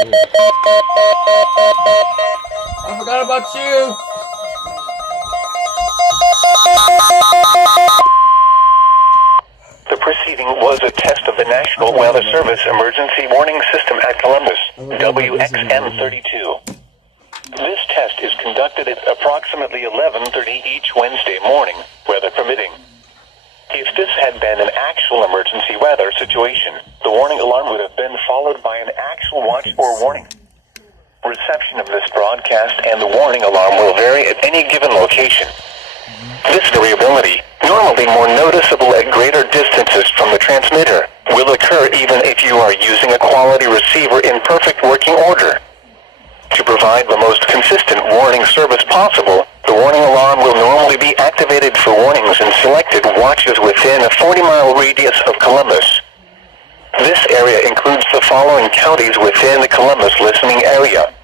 I forgot about you. The proceeding was a test of the National Weather Service Emergency Warning System at Columbus, WXM-32. This test is conducted at approximately 11:30 each Wednesday morning, weather permitting. If this had been an actual emergency weather situation, the warning alarm would have been followed by an actual watch or warning. Reception of this broadcast and the warning alarm will vary at any given location. This variability, normally more noticeable at greater distances from the transmitter, will occur even if you are using a quality receiver in perfect working order. To provide the most consistent warning service possible, the warning alarm will normally be activated for warnings in selected watches within a 40-mile radius of Columbus. This area includes the following counties within the Columbus listening area.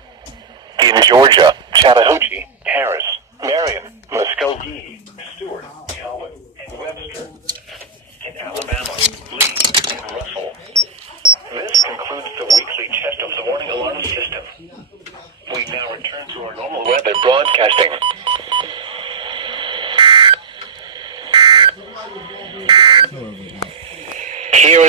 In Georgia, Chattahoochee, Harris, Marion, Muskogee, Stewart, Calvin, and Webster. In Alabama, Lee, and Russell. This concludes the weekly test of the warning alarm system. We now return to our normal weather broadcasting. Here is